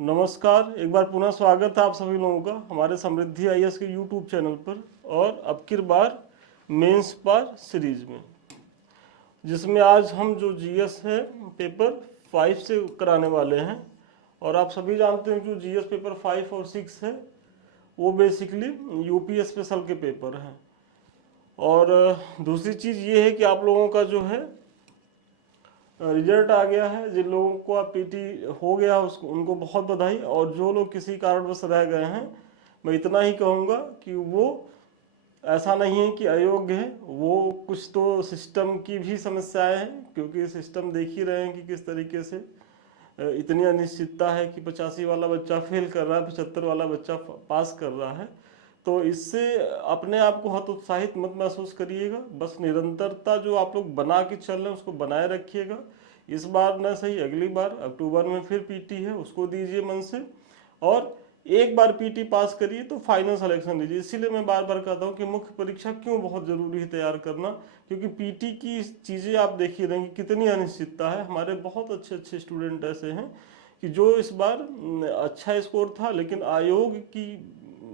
नमस्कार, एक बार पुनः स्वागत है आप सभी लोगों का हमारे समृद्धि आईएएस के यूट्यूब चैनल पर और अब की बार मेंस पार सीरीज में, जिसमें आज हम जो जीएस है पेपर 5 से कराने वाले हैं। और आप सभी जानते हैं कि जो जीएस पेपर 5 और 6 है वो बेसिकली यूपी स्पेशल के पेपर हैं। और दूसरी चीज़ ये है कि आप लोगों का जो है रिजल्ट आ गया है। जिन लोगों को आप पीटी हो गया उसको उनको बहुत बधाई, और जो लोग किसी कारणवश रह गए हैं मैं इतना ही कहूँगा कि वो ऐसा नहीं है कि अयोग्य है, वो कुछ तो सिस्टम की भी समस्याएं हैं, क्योंकि सिस्टम देख ही रहे हैं कि किस तरीके से इतनी अनिश्चितता है कि 85 वाला बच्चा फेल कर रहा है, 75 वाला बच्चा पास कर रहा है। तो इससे अपने आप को हतोत्साहित मत महसूस करिएगा, बस निरंतरता जो आप लोग बना के चल रहे हैं उसको बनाए रखिएगा। इस बार न सही अगली बार अक्टूबर में फिर पीटी है उसको दीजिए मन से, और एक बार पीटी पास करिए तो फाइनल सिलेक्शन लीजिए। इसीलिए मैं बार बार कहता हूँ कि मुख्य परीक्षा क्यों बहुत जरूरी है तैयार करना, क्योंकि पीटी की चीज़ें आप देख ही रहेंगे कितनी अनिश्चितता है। हमारे बहुत अच्छे अच्छे स्टूडेंट ऐसे हैं कि जो इस बार अच्छा स्कोर था, लेकिन आयोग की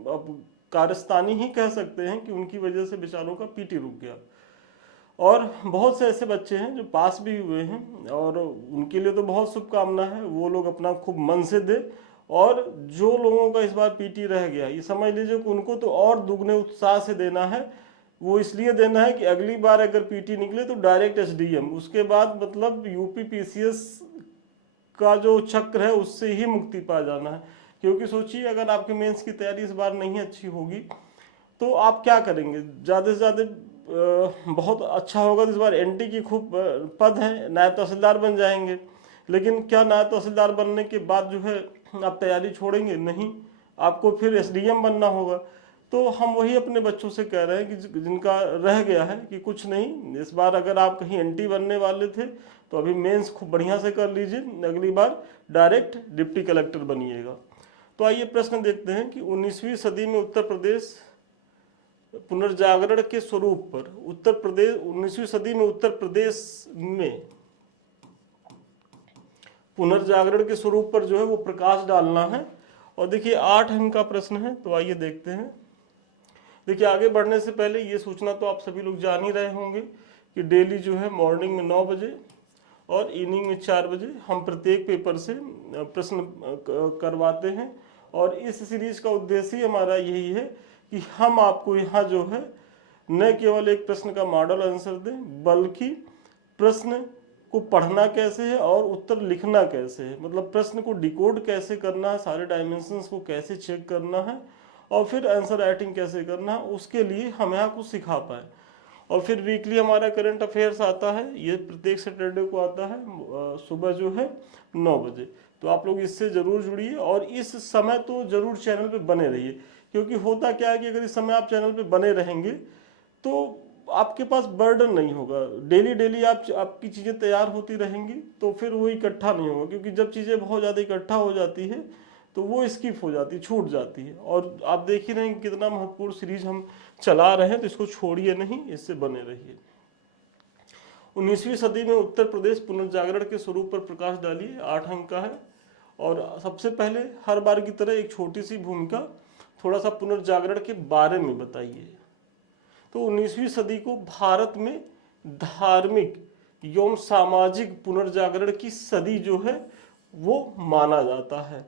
अब कारस्तानी ही कह सकते हैं कि उनकी वजह से बेचारों का पीटी रुक गया। और बहुत से ऐसे बच्चे हैं जो पास भी हुए हैं और उनके लिए तो बहुत शुभकामना है, वो लोग अपना खूब मन से दे। और जो लोगों का इस बार पीटी रह गया ये समझ लीजिए कि उनको तो और दुगने उत्साह से देना है। वो इसलिए देना है कि अगली बार अगर पीटी निकले तो डायरेक्ट एसडीएम, उसके बाद मतलब यूपी पीसीएस का जो चक्र है उससे ही मुक्ति पा जाना है। क्योंकि सोचिए अगर आपके मेंस की तैयारी इस बार नहीं अच्छी होगी तो आप क्या करेंगे, ज़्यादा से ज़्यादा बहुत अच्छा होगा तो इस बार एनटी की खूब पद है, नायब तहसीलदार बन जाएंगे। लेकिन क्या नायब तहसीलदार बनने के बाद जो है आप तैयारी छोड़ेंगे? नहीं, आपको फिर एसडीएम बनना होगा। तो हम वही अपने बच्चों से कह रहे हैं कि जिनका रह गया है कि कुछ नहीं, इस बार अगर आप कहीं एनटी बनने वाले थे तो अभी मेंस खूब बढ़िया से कर लीजिए, अगली बार डायरेक्ट डिप्टी कलेक्टर बनिएगा। तो आइए प्रश्न देखते हैं कि 19वीं सदी में उत्तर प्रदेश पुनर्जागरण के स्वरूप पर उत्तर प्रदेश 19वीं सदी में उत्तर प्रदेश में पुनर्जागरण के स्वरूप पर जो है वो प्रकाश डालना है। और देखिए 8 अंक का प्रश्न है, तो आइए देखते हैं। देखिए आगे बढ़ने से पहले ये सूचना तो आप सभी लोग जान ही रहे होंगे कि डेली जो है मॉर्निंग में 9 बजे और इवनिंग में 4 बजे हम प्रत्येक पेपर से प्रश्न करवाते हैं। और इस सीरीज का उद्देश्य ही हमारा यही है कि हम आपको यहाँ जो है न केवल एक प्रश्न का मॉडल आंसर दें, बल्कि प्रश्न को पढ़ना कैसे है और उत्तर लिखना कैसे है, मतलब प्रश्न को डिकोड कैसे करना है, सारे डायमेंशंस को कैसे चेक करना है, और फिर आंसर राइटिंग कैसे करना है, उसके लिए हम यहाँ कुछ सिखा पाए। और फिर वीकली हमारा करंट अफेयर्स आता है, ये प्रत्येक सैटरडे को आता है सुबह जो है 9 बजे। तो आप लोग इससे ज़रूर जुड़िए और इस समय तो ज़रूर चैनल पे बने रहिए, क्योंकि होता क्या है कि अगर इस समय आप चैनल पे बने रहेंगे तो आपके पास बर्डन नहीं होगा। डेली डेली आपकी चीज़ें तैयार होती रहेंगी तो फिर वो इकट्ठा नहीं होगा, क्योंकि जब चीज़ें बहुत ज़्यादा इकट्ठा हो जाती है तो वो स्किप हो जाती, छूट जाती है। और आप देख ही रहे हैं कितना महत्वपूर्ण सीरीज हम चला रहे हैं, तो इसको छोड़िए नहीं, इससे बने रहिए। 19वीं सदी में उत्तर प्रदेश पुनर्जागरण के स्वरूप पर प्रकाश डालिए, 8 अंक का है। और सबसे पहले हर बार की तरह एक छोटी सी भूमिका, थोड़ा सा पुनर्जागरण के बारे में बताइए। तो 19वीं सदी को भारत में धार्मिक एवं सामाजिक पुनर्जागरण की सदी जो है वो माना जाता है।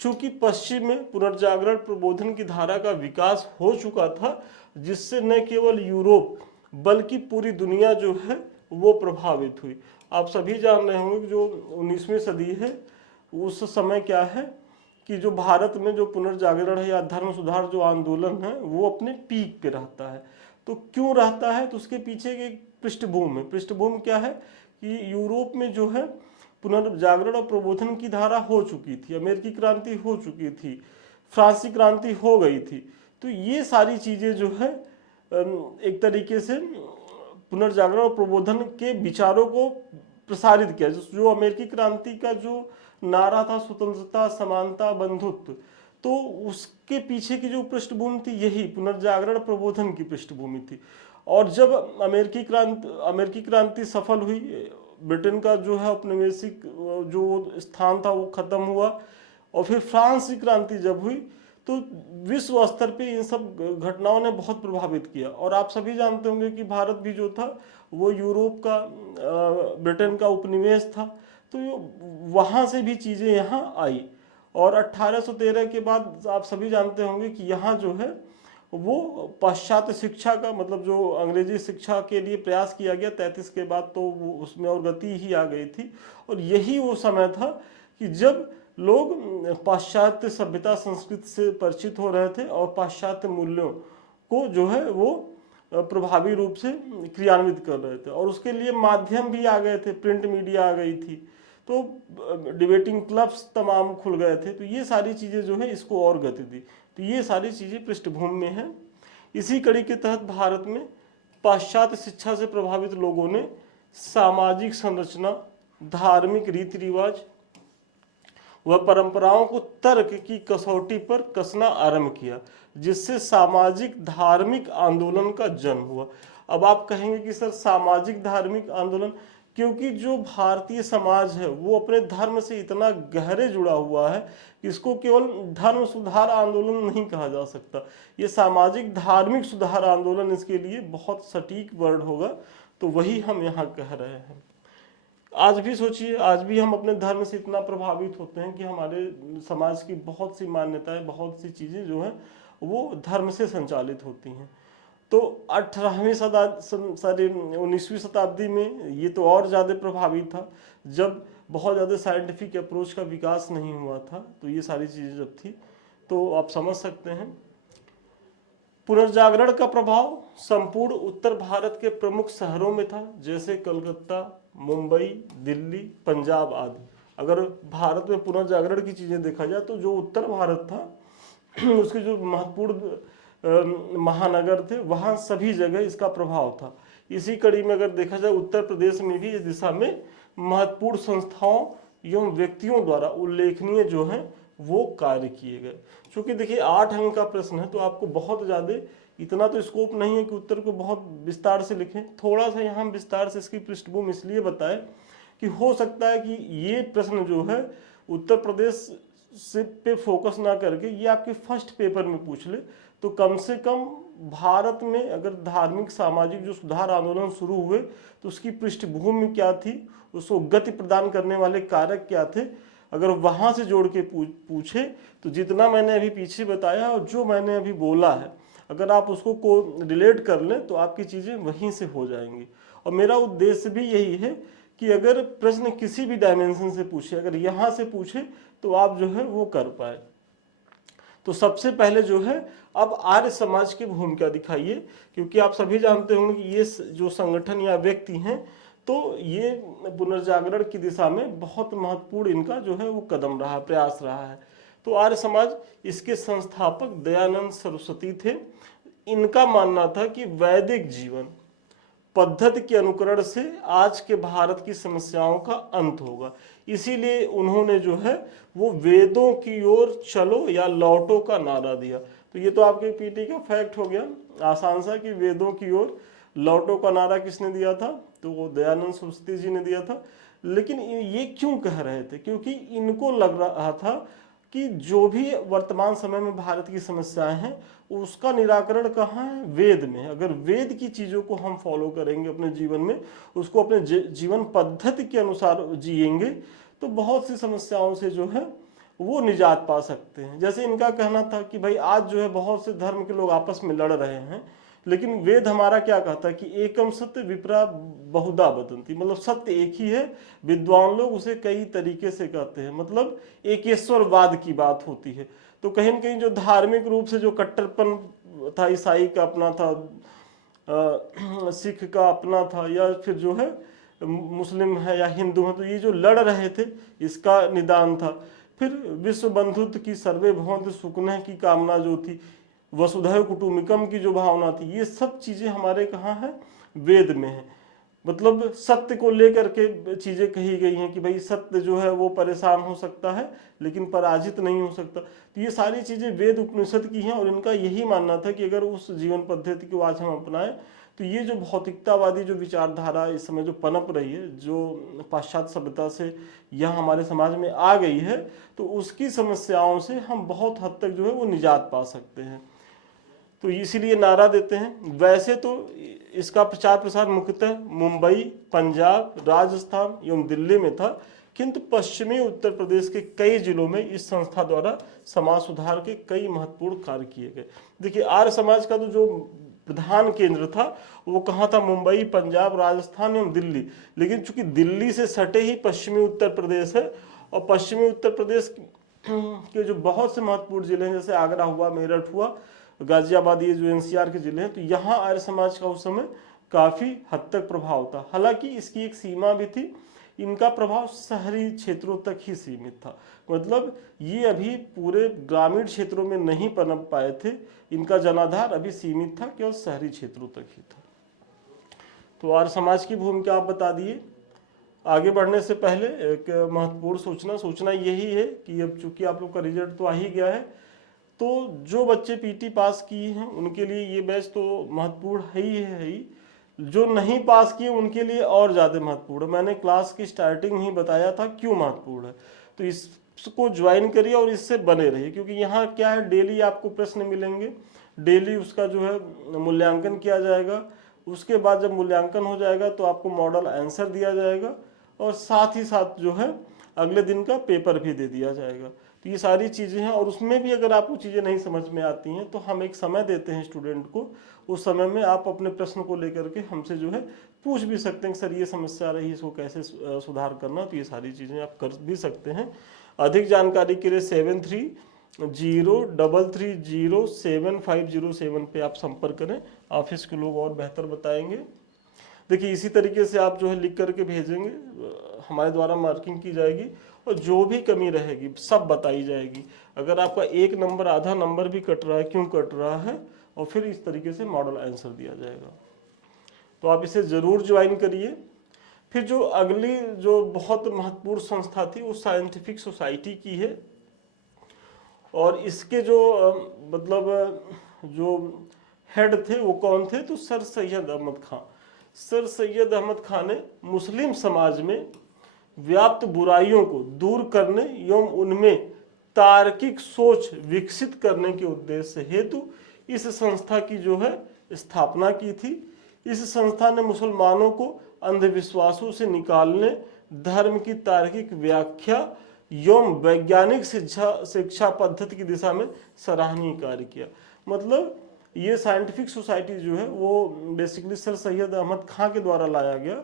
चूंकि पश्चिम में पुनर्जागरण प्रबोधन की धारा का विकास हो चुका था, जिससे न केवल यूरोप बल्कि पूरी दुनिया जो है वो प्रभावित हुई। आप सभी जान रहे होंगे कि जो 19वीं सदी है उस समय क्या है कि जो भारत में जो पुनर्जागरण है या धर्म सुधार जो आंदोलन है वो अपने पीक पे रहता है। तो क्यों रहता है, तो उसके पीछे एक पृष्ठभूमि है। पृष्ठभूमि क्या है कि यूरोप में जो है पुनर्जागरण और प्रबोधन की धारा हो चुकी थी, अमेरिकी क्रांति हो चुकी थी, फ्रांसीसी क्रांति हो गई थी। तो ये सारी चीज़ें जो है एक तरीके से पुनर्जागरण और प्रबोधन के विचारों को प्रसारित किया। जो अमेरिकी क्रांति का जो नारा था स्वतंत्रता, समानता, बंधुत्व, तो उसके पीछे की जो पृष्ठभूमि थी यही पुनर्जागरण प्रबोधन की पृष्ठभूमि थी। और जब अमेरिकी क्रांति सफल हुई, ब्रिटेन का जो है औपनिवेशिक जो स्थान था वो खत्म हुआ, और फिर फ्रांस की क्रांति जब हुई तो विश्व स्तर पे इन सब घटनाओं ने बहुत प्रभावित किया। और आप सभी जानते होंगे कि भारत भी जो था वो यूरोप का ब्रिटेन का उपनिवेश था, तो वहाँ से भी चीज़ें यहाँ आई। और 1813 के बाद आप सभी जानते होंगे कि यहाँ जो है वो पाश्चात्य शिक्षा का, मतलब जो अंग्रेजी शिक्षा के लिए प्रयास किया गया 33 के बाद, तो वो उसमें और गति ही आ गई थी। और यही वो समय था कि जब लोग पाश्चात्य सभ्यता संस्कृति से परिचित हो रहे थे और पाश्चात्य मूल्यों को जो है वो प्रभावी रूप से क्रियान्वित कर रहे थे। और उसके लिए माध्यम भी आ गए थे, प्रिंट मीडिया आ गई थी, तो डिबेटिंग क्लब्स तमाम खुल गए थे। तो ये सारी चीज़ें जो है इसको और गति दी। तो ये सारी चीज़ें पृष्ठभूमि में है। इसी कड़ी के तहत भारत में पाश्चात्य शिक्षा से प्रभावित लोगों ने सामाजिक संरचना, धार्मिक रीति रिवाज व परंपराओं को तर्क की कसौटी पर कसना आरंभ किया, जिससे सामाजिक धार्मिक आंदोलन का जन्म हुआ। अब आप कहेंगे कि सर सामाजिक धार्मिक आंदोलन, क्योंकि जो भारतीय समाज है वो अपने धर्म से इतना गहरे जुड़ा हुआ है कि इसको केवल धर्म सुधार आंदोलन नहीं कहा जा सकता, ये सामाजिक धार्मिक सुधार आंदोलन इसके लिए बहुत सटीक वर्ड होगा। तो वही हम यहाँ कह रहे हैं। आज भी सोचिए, आज भी हम अपने धर्म से इतना प्रभावित होते हैं कि हमारे समाज की बहुत सी मान्यताएं, बहुत सी चीज़ें जो हैं वो धर्म से संचालित होती हैं। तो 19वीं शताब्दी में ये तो और ज़्यादा प्रभावी था, जब बहुत ज़्यादा साइंटिफिक अप्रोच का विकास नहीं हुआ था। तो ये सारी चीज़ें जब थी, तो आप समझ सकते हैं। पुनर्जागरण का प्रभाव संपूर्ण उत्तर भारत के प्रमुख शहरों में था, जैसे कलकत्ता, मुंबई, दिल्ली, पंजाब आदि। अगर भारत में पुनर्जागरण की चीज़ें देखा जाए तो जो उत्तर भारत था उसके जो महत्वपूर्ण महानगर थे वहाँ सभी जगह इसका प्रभाव था। इसी कड़ी में अगर देखा जाए उत्तर प्रदेश में भी इस दिशा में महत्वपूर्ण संस्थाओं एवं व्यक्तियों द्वारा उल्लेखनीय जो है वो कार्य किए गए। क्योंकि देखिए 8 अंक का प्रश्न है तो आपको बहुत ज़्यादा इतना तो स्कोप नहीं है कि उत्तर को बहुत विस्तार से लिखें। थोड़ा सा यहाँ विस्तार से इसकी पृष्ठभूमि इसलिए बताएं कि हो सकता है कि ये प्रश्न जो है उत्तर प्रदेश से पे फोकस ना करके ये आपके फर्स्ट पेपर में पूछ ले, तो कम से कम भारत में अगर धार्मिक सामाजिक जो सुधार आंदोलन शुरू हुए तो उसकी पृष्ठभूमि क्या थी, उसको गति प्रदान करने वाले कारक क्या थे, अगर वहाँ से जोड़ के पूछे तो जितना मैंने अभी पीछे बताया और जो मैंने अभी बोला है अगर आप उसको रिलेट कर लें तो आपकी चीज़ें वहीं से हो जाएंगी। और मेरा उद्देश्य भी यही है कि अगर प्रश्न किसी भी डायमेंशन से पूछे, अगर यहाँ से पूछे तो आप जो है वो कर पाए। तो सबसे पहले जो है अब आर्य समाज की भूमिका दिखाइए, क्योंकि आप सभी जानते होंगे कि ये जो संगठन या व्यक्ति हैं तो ये पुनर्जागरण की दिशा में बहुत महत्वपूर्ण इनका जो है वो कदम रहा, प्रयास रहा है। तो आर्य समाज, इसके संस्थापक दयानंद सरस्वती थे। इनका मानना था कि वैदिक जीवन पद्धति के अनुकरण से आज के भारत की समस्याओं का अंत होगा। इसीलिए उन्होंने जो है वो वेदों की ओर चलो या लौटो का नारा दिया। तो ये तो आपके पीटी का फैक्ट हो गया आसान सा कि वेदों की ओर लौटो का नारा किसने दिया था, तो वो दयानंद सरस्वती जी ने दिया था। लेकिन ये क्यों कह रहे थे, क्योंकि इनको लग रहा था कि जो भी वर्तमान समय में भारत की समस्याएं हैं उसका निराकरण कहाँ है, वेद में। अगर वेद की चीज़ों को हम फॉलो करेंगे अपने जीवन में, उसको अपने जीवन पद्धति के अनुसार जिएंगे तो बहुत सी समस्याओं से जो है वो निजात पा सकते हैं। जैसे इनका कहना था कि भाई आज जो है बहुत से धर्म के लोग आपस में लड़ रहे हैं, लेकिन वेद हमारा क्या कहता है कि एकम सत्य विप्रा बहुधा वदंती, मतलब सत्य एक ही है, विद्वान लोग उसे कई तरीके से कहते हैं, मतलब एकेश्वरवाद की बात होती है। तो कहीं न कहीं जो धार्मिक रूप से जो कट्टरपन था, ईसाई का अपना था, सिख का अपना था, या फिर जो है मुस्लिम है या हिंदू है, तो ये जो लड़ रहे थे इसका निदान था। फिर विश्व बंधुत्व की, सर्वे भवन्तु सुखिनः की कामना जो थी, वसुधैव कुटुम्बकम की जो भावना थी, ये सब चीज़ें हमारे कहाँ है, वेद में है। मतलब सत्य को लेकर के चीज़ें कही गई हैं कि भाई सत्य जो है वो परेशान हो सकता है लेकिन पराजित नहीं हो सकता। तो ये सारी चीज़ें वेद उपनिषद की हैं और इनका यही मानना था कि अगर उस जीवन पद्धति को आज हम अपनाएं तो ये जो भौतिकतावादी जो विचारधारा इस समय जो पनप रही है, जो पाश्चात्य सभ्यता से यहाँ हमारे समाज में आ गई है, तो उसकी समस्याओं से हम बहुत हद तक जो है वो निजात पा सकते हैं। तो इसीलिए नारा देते हैं। वैसे तो इसका प्रचार प्रसार मुख्यतः मुंबई, पंजाब, राजस्थान एवं दिल्ली में था, किंतु पश्चिमी उत्तर प्रदेश के कई जिलों में इस संस्था द्वारा समाज सुधार के कई महत्वपूर्ण कार्य किए गए। देखिए, आर्य समाज का तो जो प्रधान केंद्र था वो कहाँ था? मुंबई, पंजाब, राजस्थान एवं दिल्ली। लेकिन चूंकि दिल्ली से सटे ही पश्चिमी उत्तर प्रदेश है, और पश्चिमी उत्तर प्रदेश के जो बहुत से महत्वपूर्ण जिले हैं, जैसे आगरा हुआ, मेरठ हुआ, गाजियाबाद, ये जो एनसीआर के जिले हैं, तो यहाँ आर्य समाज का उस समय काफी हद तक प्रभाव था। हालांकि इसकी एक सीमा भी थी, इनका प्रभाव शहरी क्षेत्रों तक ही सीमित था। मतलब ये अभी पूरे ग्रामीण क्षेत्रों में नहीं पनप पाए थे, इनका जनाधार अभी सीमित था, केवल शहरी क्षेत्रों तक ही था। तो आर्य समाज की भूमिका आप बता दिए। आगे बढ़ने से पहले एक महत्वपूर्ण सूचना यही है कि अब चूंकि आप लोग का रिजल्ट तो आ ही गया है, तो जो बच्चे पीटी पास किए हैं उनके लिए ये बैच तो महत्वपूर्ण है ही। जो नहीं पास किए उनके लिए और ज़्यादा महत्वपूर्ण है। मैंने क्लास की स्टार्टिंग में ही बताया था क्यों महत्वपूर्ण है। तो इसको ज्वाइन करिए और इससे बने रहिए, क्योंकि यहाँ क्या है, डेली आपको प्रश्न मिलेंगे, डेली उसका जो है मूल्यांकन किया जाएगा। उसके बाद जब मूल्यांकन हो जाएगा तो आपको मॉडल आंसर दिया जाएगा, और साथ ही साथ जो है अगले दिन का पेपर भी दे दिया जाएगा। तो ये सारी चीज़ें हैं, और उसमें भी अगर आपको चीज़ें नहीं समझ में आती हैं तो हम एक समय देते हैं स्टूडेंट को। उस समय में आप अपने प्रश्न को लेकर के हमसे जो है पूछ भी सकते हैं कि सर ये समस्या रही, इसको कैसे सुधार करना। तो ये सारी चीज़ें आप कर भी सकते हैं। अधिक जानकारी के लिए 7303307507 पे आप संपर्क करें। ऑफिस के लोग और बेहतर बताएंगे। देखिए, इसी तरीके से आप जो है लिख करके भेजेंगे, हमारे द्वारा मार्किंग की जाएगी, और जो भी कमी रहेगी सब बताई जाएगी। अगर आपका एक नंबर, आधा नंबर भी कट रहा है, क्यों कट रहा है, और फिर इस तरीके से मॉडल आंसर दिया जाएगा। तो आप इसे ज़रूर ज्वाइन करिए। फिर जो अगली जो बहुत महत्वपूर्ण संस्था थी वो साइंटिफिक सोसाइटी की है, और इसके जो जो हेड थे वो कौन थे? तो सर सैयद अहमद खां। सर सैयद अहमद खान ने मुस्लिम समाज में व्याप्त बुराइयों को दूर करने एवं उनमें तार्किक सोच विकसित करने के उद्देश्य हेतु इस संस्था की जो है स्थापना की थी। इस संस्था ने मुसलमानों को अंधविश्वासों से निकालने, धर्म की तार्किक व्याख्या एवं वैज्ञानिक शिक्षा पद्धति की दिशा में सराहनीय कार्य किया। मतलब ये साइंटिफिक सोसाइटी जो है वो बेसिकली सर सैयद अहमद खां के द्वारा लाया गया।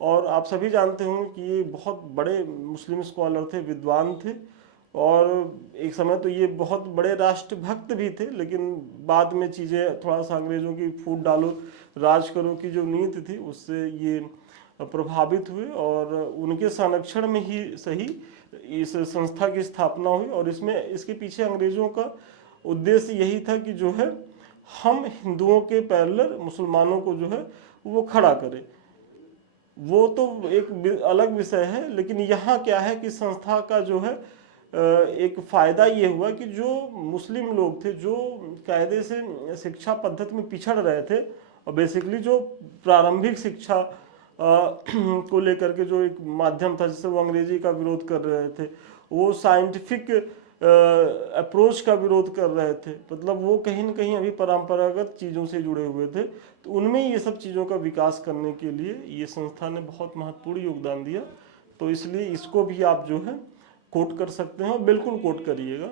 और आप सभी जानते होंगे कि ये बहुत बड़े मुस्लिम स्कॉलर थे, विद्वान थे, और एक समय तो ये बहुत बड़े राष्ट्रभक्त भी थे। लेकिन बाद में चीज़ें थोड़ा सा अंग्रेजों की फूट डालो राज करो की जो नीति थी उससे ये प्रभावित हुए, और उनके संरक्षण में ही सही इस संस्था की स्थापना हुई। और इसके पीछे अंग्रेजों का उद्देश्य यही था कि जो है हम हिंदुओं के पैरेलल मुसलमानों को जो है वो खड़ा करें। वो तो एक अलग विषय है, लेकिन यहाँ क्या है कि संस्था का जो है एक फायदा ये हुआ कि जो मुस्लिम लोग थे जो कायदे से शिक्षा पद्धति में पिछड़ रहे थे, और बेसिकली जो प्रारंभिक शिक्षा को लेकर के जो एक माध्यम था जिससे वो अंग्रेजी का विरोध कर रहे थे, वो साइंटिफिक अप्रोच का विरोध कर रहे थे। मतलब वो कहीं ना कहीं अभी परंपरागत चीज़ों से जुड़े हुए थे। तो उनमें ये सब चीज़ों का विकास करने के लिए ये संस्था ने बहुत महत्वपूर्ण योगदान दिया। तो इसलिए इसको भी आप जो है कोट कर सकते हैं, और बिल्कुल कोट करिएगा।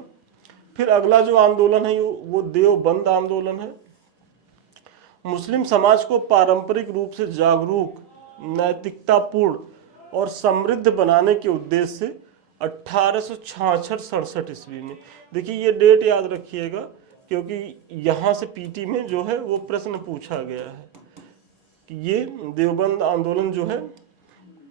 फिर अगला जो आंदोलन है वो देवबंद आंदोलन है। मुस्लिम समाज को पारंपरिक रूप से जागरूक, नैतिकतापूर्ण और समृद्ध बनाने के उद्देश्य से 1866-67 ईस्वी में, देखिए ये डेट याद रखिएगा क्योंकि यहाँ से पीटी में जो है वो प्रश्न पूछा गया है कि ये देवबंद आंदोलन जो है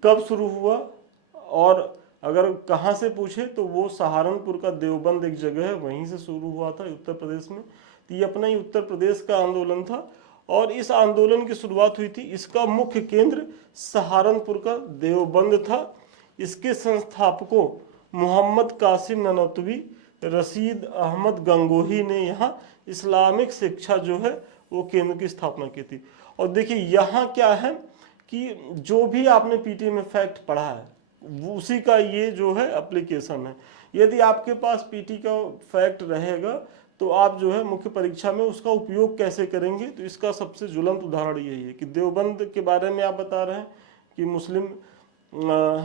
कब शुरू हुआ, और अगर कहाँ से पूछे तो वो सहारनपुर का देवबंद एक जगह है, वहीं से शुरू हुआ था उत्तर प्रदेश में। तो ये अपना ही उत्तर प्रदेश का आंदोलन था, और इस आंदोलन की शुरुआत हुई थी, इसका मुख्य केंद्र सहारनपुर का देवबंद था। इसके संस्थापकों मोहम्मद कासिम ननौतवी, रशीद अहमद गंगोही ने यहाँ इस्लामिक शिक्षा जो है वो केंद्र की स्थापना की थी। और देखिए यहाँ क्या है कि जो भी आपने पीटी में फैक्ट पढ़ा है उसी का ये जो है एप्लीकेशन है। यदि आपके पास पीटी का फैक्ट रहेगा तो आप जो है मुख्य परीक्षा में उसका उपयोग कैसे करेंगे, तो इसका सबसे ज्वलंत उदाहरण यही है कि देवबंद के बारे में आप बता रहे हैं कि मुस्लिम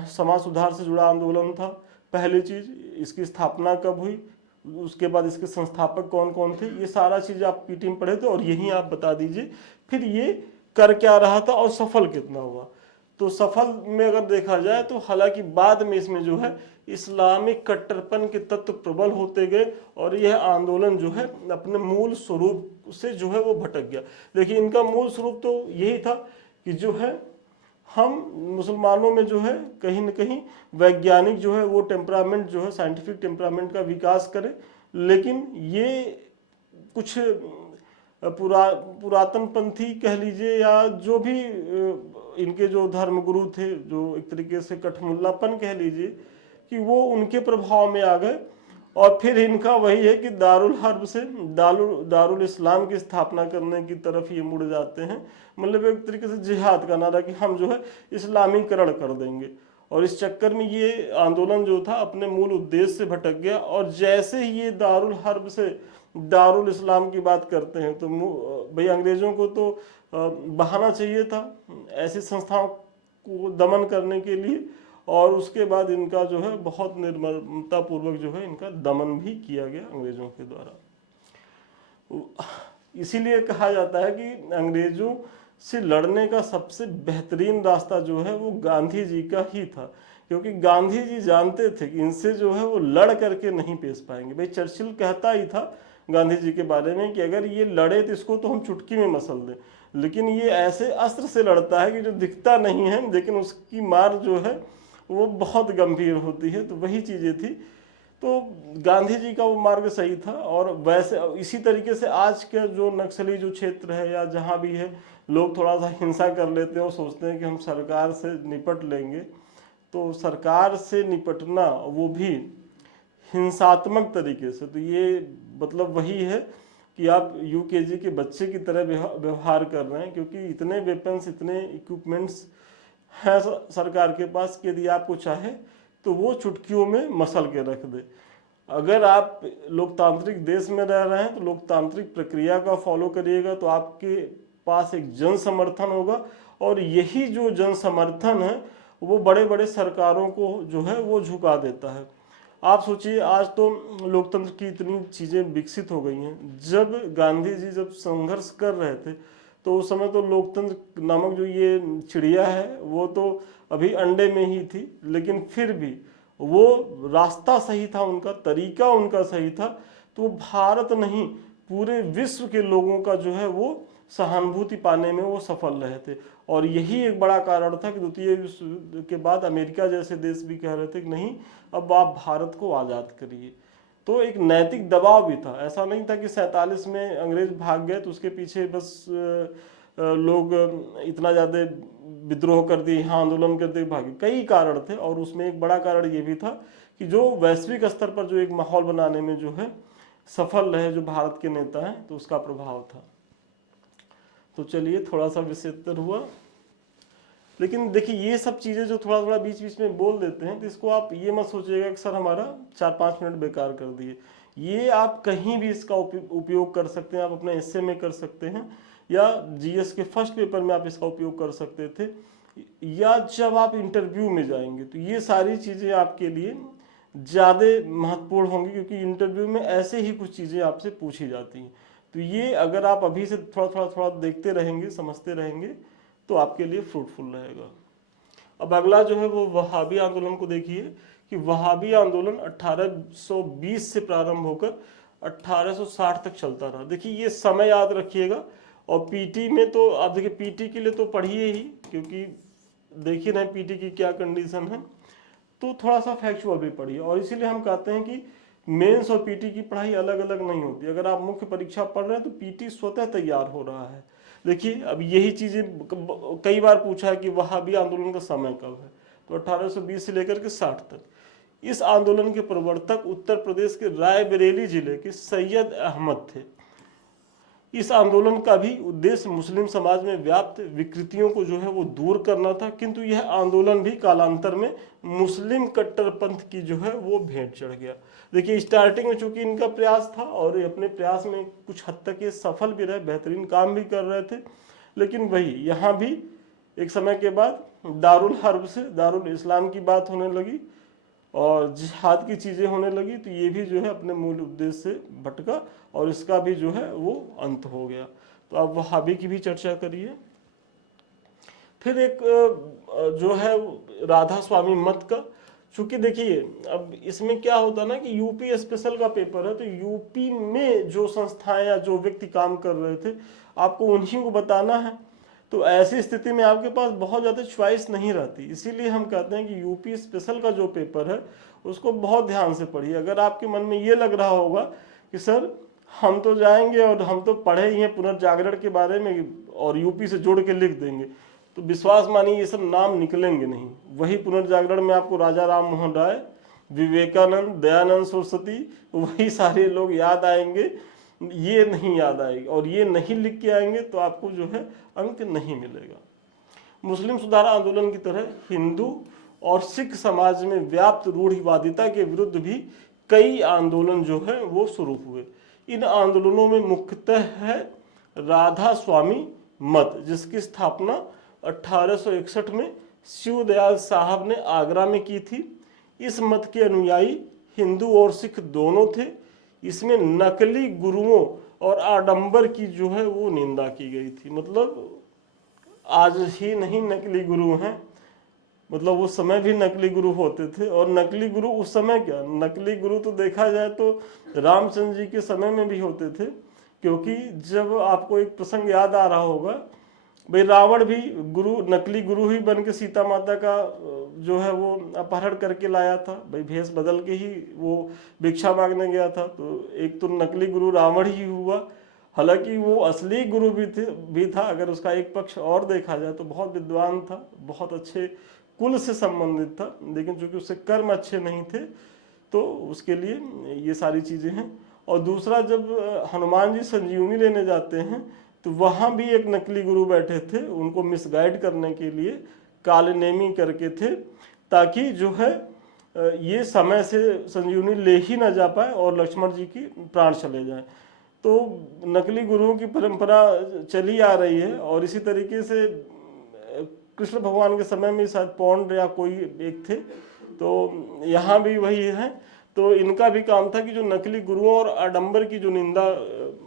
समाज सुधार से जुड़ा आंदोलन था। पहली चीज, इसकी स्थापना कब हुई, उसके बाद इसके संस्थापक कौन कौन थे, ये सारा चीज आप पीटी में पढ़े थे और यही आप बता दीजिए। फिर ये कर क्या रहा था और सफल कितना हुआ। तो सफल में अगर देखा जाए तो हालांकि बाद में इसमें जो है इस्लामिक कट्टरपन के तत्व प्रबल होते गए और यह आंदोलन जो है अपने मूल स्वरूप से जो है वो भटक गया। देखिए इनका मूल स्वरूप तो यही था कि जो है हम मुसलमानों में जो है कहीं न कहीं वैज्ञानिक जो है वो टेम्परामेंट जो है साइंटिफिक टेम्परामेंट का विकास करे, लेकिन ये कुछ पुरातन पंथी कह लीजिए या जो भी इनके जो धर्मगुरु थे, जो एक तरीके से कठमुल्लापन कह लीजिए, कि वो उनके प्रभाव में आ गए और फिर इनका वही है कि दारुल हर्ब से दारुल इस्लाम की स्थापना करने की तरफ ये मुड़ जाते हैं। मतलब एक तरीके से जिहाद का नारा कि हम जो है इस्लामीकरण कर देंगे, और इस चक्कर में ये आंदोलन जो था अपने मूल उद्देश्य से भटक गया। और जैसे ही ये दारुल हर्ब से दारुल इस्लाम की बात करते हैं तो भाई अंग्रेजों को तो बहाना चाहिए था ऐसी संस्थाओं को दमन करने के लिए, और उसके बाद इनका जो है बहुत निर्ममता पूर्वक जो है इनका दमन भी किया गया अंग्रेजों के द्वारा। इसीलिए कहा जाता है कि अंग्रेजों से लड़ने का सबसे बेहतरीन रास्ता जो है वो गांधी जी का ही था, क्योंकि गांधी जी जानते थे कि इनसे जो है वो लड़ करके नहीं पेश पाएंगे। भाई चर्चिल कहता ही था गांधी जी के बारे में कि अगर ये लड़े तो इसको तो हम चुटकी में मसल दें, लेकिन ये ऐसे अस्त्र से लड़ता है कि जो दिखता नहीं है लेकिन उसकी मार जो है वो बहुत गंभीर होती है। तो वही चीज़ें थी। तो गांधी जी का वो मार्ग सही था। और वैसे इसी तरीके से आज के जो नक्सली जो क्षेत्र है या जहाँ भी है, लोग थोड़ा सा हिंसा कर लेते हैं और सोचते हैं कि हम सरकार से निपट लेंगे। तो सरकार से निपटना वो भी हिंसात्मक तरीके से, तो ये मतलब वही है कि आप यूकेजी के बच्चे की तरह व्यवहार कर रहे हैं, क्योंकि इतने वेपन्स इतने इक्विपमेंट्स हैं सरकार के पास कि यदि आपको चाहे तो वो चुटकियों में मसल के रख दे। अगर आप लोकतांत्रिक देश में रह रहे हैं तो लोकतांत्रिक प्रक्रिया का फॉलो करिएगा तो आपके पास एक जन समर्थन होगा, और यही जो जन समर्थन है वो बड़े बड़े सरकारों को जो है वो झुका देता है। आप सोचिए आज तो लोकतंत्र की इतनी चीज़ें विकसित हो गई हैं। जब गांधी जी जब संघर्ष कर रहे थे तो उस समय तो लोकतंत्र नामक जो ये चिड़िया है वो तो अभी अंडे में ही थी, लेकिन फिर भी वो रास्ता सही था, उनका तरीका उनका सही था। तो भारत नहीं पूरे विश्व के लोगों का जो है वो सहानुभूति पाने में वो सफल रहे थे। और यही एक बड़ा कारण था कि द्वितीय विश्व युद्ध के बाद अमेरिका जैसे देश भी कह रहे थे कि नहीं अब आप भारत को आज़ाद करिए। तो एक नैतिक दबाव भी था। ऐसा नहीं था कि 47 में अंग्रेज भाग गए तो उसके पीछे बस लोग इतना ज़्यादा विद्रोह कर दिए, यहाँ आंदोलन कर दिए, भागे। कई कारण थे और उसमें एक बड़ा कारण ये भी था कि जो वैश्विक स्तर पर जो एक माहौल बनाने में जो है सफल रहे जो भारत के नेता हैं, तो उसका प्रभाव था। तो चलिए थोड़ा सा विस्तृत हुआ, लेकिन देखिए ये सब चीज़ें जो थोड़ा थोड़ा बीच बीच में बोल देते हैं तो इसको आप ये मत सोचिएगा कि सर हमारा 4-5 मिनट बेकार कर दिए। ये आप कहीं भी इसका उपयोग कर सकते हैं। आप अपने एस्से में कर सकते हैं, या जीएस के फर्स्ट पेपर में आप इसका उपयोग कर सकते थे, या जब आप इंटरव्यू में जाएंगे तो ये सारी चीज़ें आपके लिए ज़्यादा महत्वपूर्ण होंगी, क्योंकि इंटरव्यू में ऐसे ही कुछ चीज़ें आपसे पूछी जाती हैं। तो ये अगर आप अभी से थोड़ा देखते रहेंगे, समझते रहेंगे, तो आपके लिए फ्रूटफुल रहेगा। अब अगला जो है वो वहाबी आंदोलन को देखिए कि वहाबी आंदोलन 1820 से प्रारंभ होकर 1860 तक चलता रहा। देखिए ये समय याद रखिएगा। और पीटी में तो आप देखिए पीटी के लिए तो पढ़िए ही, क्योंकि देखिए ना पीटी की क्या कंडीशन है, तो थोड़ा सा फैक्चुअल भी पढ़िए। और इसीलिए हम कहते हैं कि मेंस और पीटी की पढ़ाई अलग अलग नहीं होती। अगर आप मुख्य परीक्षा पढ़ रहे हैं तो पीटी स्वतः तैयार हो रहा है। देखिए अब यही चीज़ें कई बार पूछा है कि वहाबी आंदोलन का समय कब है, तो 1820 से लेकर के 60 तक। इस आंदोलन के प्रवर्तक उत्तर प्रदेश के रायबरेली जिले के सैयद अहमद थे। इस आंदोलन का भी उद्देश्य मुस्लिम समाज में व्याप्त विकृतियों को जो है वो दूर करना था, किंतु यह आंदोलन भी कालांतर में मुस्लिम कट्टरपंथ की जो है वो भेंट चढ़ गया। देखिए स्टार्टिंग में चूंकि इनका प्रयास था और अपने प्रयास में कुछ हद तक ये सफल भी रहे, बेहतरीन काम भी कर रहे थे, लेकिन वही यहाँ भी एक समय के बाद दारुल हर्ब से दारुल इस्लाम की बात होने लगी और जिहाद की चीज़ें होने लगी, तो ये भी जो है अपने मूल उद्देश्य से भटका और इसका भी जो है वो अंत हो गया। तो अब वहाबी की भी चर्चा करिए। फिर एक जो है राधा स्वामी मत का, चूंकि देखिए अब इसमें क्या होता ना कि यूपी स्पेशल का पेपर है, तो यूपी में जो संस्थाएं या जो व्यक्ति काम कर रहे थे आपको उन्हीं को बताना है, तो ऐसी स्थिति में आपके पास बहुत ज़्यादा चॉइस नहीं रहती। इसीलिए हम कहते हैं कि यूपी स्पेशल का जो पेपर है उसको बहुत ध्यान से पढ़िए। अगर आपके मन में ये लग रहा होगा कि सर हम तो जाएंगे और हम तो पढ़े ही हैं पुनर्जागरण के बारे में और यूपी से जोड़ के लिख देंगे, तो विश्वास मानिए ये सब नाम निकलेंगे नहीं। वही पुनर्जागरण में आपको राजा राम मोहन राय, विवेकानंद, दयानंद सरस्वती, वही सारे लोग याद आएंगे, ये नहीं याद आएगा और ये नहीं लिख के आएंगे तो आपको जो है अंक नहीं मिलेगा। मुस्लिम सुधार आंदोलन की तरह हिंदू और सिख समाज में व्याप्त रूढ़िवादिता के विरुद्ध भी कई आंदोलन जो है वो शुरू हुए। इन आंदोलनों में मुख्यतः है राधा स्वामी मत, जिसकी स्थापना 1861 में शिवदयाल साहब ने आगरा में की थी। इस मत के अनुयायी हिंदू और सिख दोनों थे। इसमें नकली गुरुओं और आडंबर की जो है वो निंदा की गई थी। मतलब आज ही नहीं नकली गुरु हैं, मतलब उस समय भी नकली गुरु होते थे। और नकली गुरु उस समय क्या, नकली गुरु तो देखा जाए तो रामचंद्र जी के समय में भी होते थे, क्योंकि जब आपको एक प्रसंग याद आ रहा होगा, भाई रावण भी गुरु, नकली गुरु ही बन के सीता माता का जो है वो अपहरण करके लाया था। भाई भेष बदल के ही वो भिक्षा मांगने गया था, तो एक तो नकली गुरु रावण ही हुआ। हालांकि वो असली गुरु भी था। अगर उसका एक पक्ष और देखा जाए तो बहुत विद्वान था, बहुत अच्छे कुल से संबंधित था, लेकिन चूंकि उससे कर्म अच्छे नहीं थे तो उसके लिए ये सारी चीज़ें हैं। और दूसरा, जब हनुमान जी संजीवनी लेने जाते हैं तो वहाँ भी एक नकली गुरु बैठे थे, उनको मिसगाइड करने के लिए कालनेमी करके थे, ताकि जो है ये समय से संजीवनी ले ही ना जा पाए और लक्ष्मण जी की प्राण चले जाए। तो नकली गुरुओं की परंपरा चली आ रही है। और इसी तरीके से कृष्ण भगवान के समय में शायद पौंड या कोई एक थे, तो यहाँ भी वही है। तो इनका भी काम था कि जो नकली गुरुओं और आडंबर की जो निंदा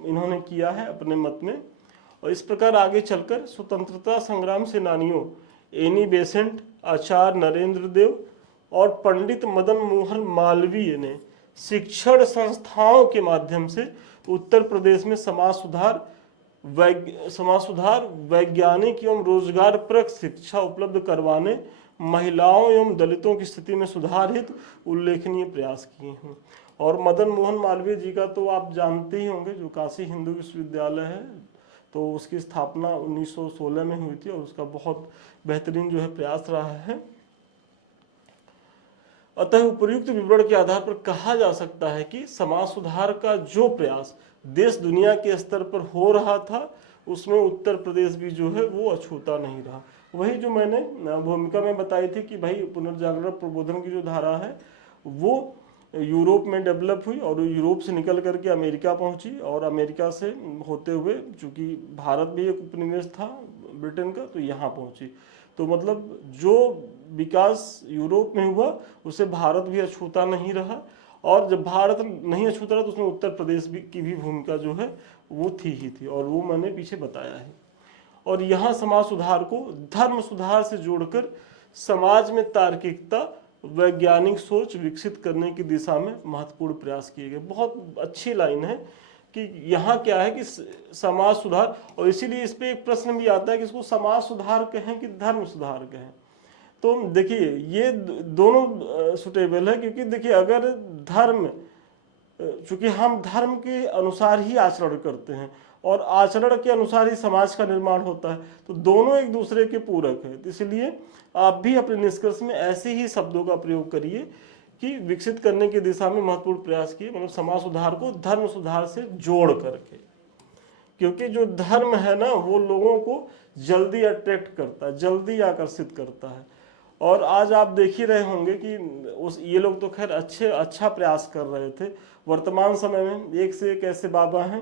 इन्होंने किया है अपने मत में। और इस प्रकार आगे चलकर स्वतंत्रता संग्राम सेनानियों एनी बेसेंट, आचार्य नरेंद्र देव और पंडित मदन मोहन मालवीय ने शिक्षण संस्थाओं के माध्यम से उत्तर प्रदेश में समाज सुधार, वैज्ञानिक एवं रोजगारपरक शिक्षा उपलब्ध करवाने, महिलाओं एवं दलितों की स्थिति में सुधार हेतु उल्लेखनीय प्रयास किए हैं। और मदन मोहन मालवीय जी का तो आप जानते ही होंगे, जो काशी हिंदू विश्वविद्यालय है, तो उसकी स्थापना 1916 में हुई थी और उसका बहुत बेहतरीन जो है प्रयास रहा है। अतः उपयुक्त विवरण के आधार पर कहा जा सकता है कि समाज सुधार का जो प्रयास देश दुनिया के स्तर पर हो रहा था, उसमें उत्तर प्रदेश भी जो है वो अछूता नहीं रहा। वही जो मैंने भूमिका में बताई थी कि भाई पुनर्जागरण प्रबोधन की जो धारा है वो यूरोप में डेवलप हुई और यूरोप से निकल करके अमेरिका पहुंची, और अमेरिका से होते हुए चूंकि भारत भी एक उपनिवेश था ब्रिटेन का, तो यहाँ पहुंची। तो मतलब जो विकास यूरोप में हुआ उसे भारत भी अछूता नहीं रहा, और जब भारत नहीं अछूता रहा तो उसमें उत्तर प्रदेश की भी भूमिका जो है वो थी ही थी, और वो मैंने पीछे बताया है। और यहाँ समाज सुधार को धर्म सुधार से जोड़कर समाज में तार्किकता, वैज्ञानिक सोच विकसित करने की दिशा में महत्वपूर्ण प्रयास किए गए। बहुत अच्छी लाइन है कि यहाँ क्या है कि समाज सुधार, और इसीलिए इस पे एक प्रश्न भी आता है कि इसको समाज सुधार कहें कि धर्म सुधार कहें। तो देखिए ये दोनों सुटेबल है, क्योंकि देखिए अगर धर्म, चूंकि हम धर्म के अनुसार ही आचरण करते हैं और आचरण के अनुसार ही समाज का निर्माण होता है, तो दोनों एक दूसरे के पूरक है। तो इसलिए आप भी अपने निष्कर्ष में ऐसे ही शब्दों का प्रयोग करिए कि विकसित करने की दिशा में महत्वपूर्ण प्रयास किए, मतलब समाज सुधार को धर्म सुधार से जोड़ करके, क्योंकि जो धर्म है ना वो लोगों को जल्दी अट्रैक्ट करता है, जल्दी आकर्षित करता है। और आज आप देख ही रहे होंगे कि ये लोग तो खैर अच्छा प्रयास कर रहे थे। वर्तमान समय में एक से एक ऐसे बाबा हैं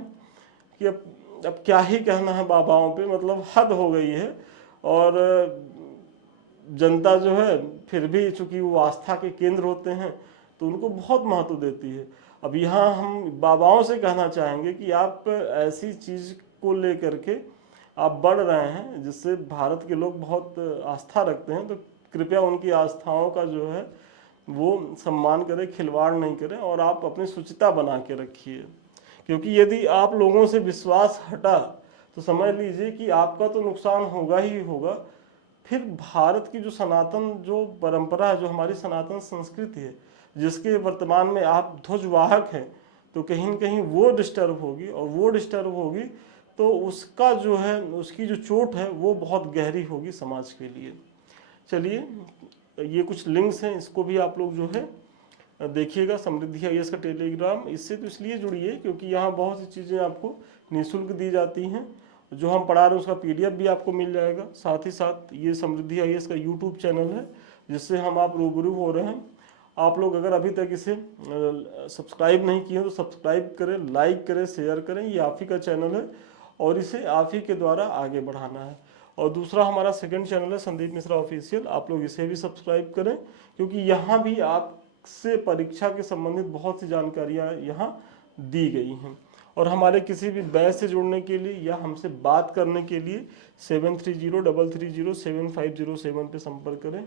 कि अब क्या ही कहना है बाबाओं पे, मतलब हद हो गई है। और जनता जो है फिर भी चूंकि वो आस्था के केंद्र होते हैं तो उनको बहुत महत्व देती है। अब यहाँ हम बाबाओं से कहना चाहेंगे कि आप ऐसी चीज को लेकर के आप बढ़ रहे हैं जिससे भारत के लोग बहुत आस्था रखते हैं, तो कृपया उनकी आस्थाओं का जो है वो सम्मान करें, खिलवाड़ नहीं करें और आप अपनी शुचिता बना के रखिए। क्योंकि यदि आप लोगों से विश्वास हटा तो समझ लीजिए कि आपका तो नुकसान होगा ही होगा। फिर भारत की जो सनातन जो परंपरा है, जो हमारी सनातन संस्कृति है, जिसके वर्तमान में आप ध्वजवाहक हैं, तो कहीं न कहीं वो डिस्टर्ब होगी। और वो डिस्टर्ब होगी तो उसका जो है, उसकी जो चोट है वो बहुत गहरी होगी समाज के लिए। चलिए, ये कुछ लिंक्स हैं, इसको भी आप लोग जो है देखिएगा। समृद्धि आईएएस का टेलीग्राम इससे तो इसलिए जुड़िए क्योंकि यहाँ बहुत सी चीज़ें आपको निःशुल्क दी जाती हैं। जो हम पढ़ा रहे हैं उसका PDF भी आपको मिल जाएगा। साथ ही साथ ये समृद्धि आईएएस का YouTube चैनल है जिससे हम आप रूबरू हो रहे हैं। आप लोग अगर अभी तक इसे सब्सक्राइब नहीं किए तो सब्सक्राइब करें, लाइक करें, शेयर करें। ये आप ही का चैनल है और इसे आप ही के द्वारा आगे बढ़ाना है। और दूसरा हमारा सेकंड चैनल है संदीप मिश्रा ऑफिशियल, आप लोग इसे भी सब्सक्राइब करें क्योंकि यहाँ भी आपसे परीक्षा के संबंधित बहुत सी जानकारियाँ यहाँ दी गई हैं। और हमारे किसी भी बैच से जुड़ने के लिए या हमसे बात करने के लिए 7303307507 पे संपर्क करें।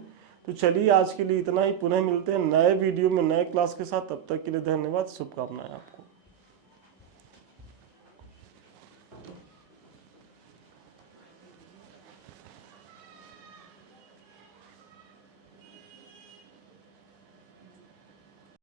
तो चलिए, आज के लिए इतना ही। पुनः मिलते हैं नए वीडियो में नए क्लास के साथ। तब तक के लिए धन्यवाद, शुभकामनाएं आपको।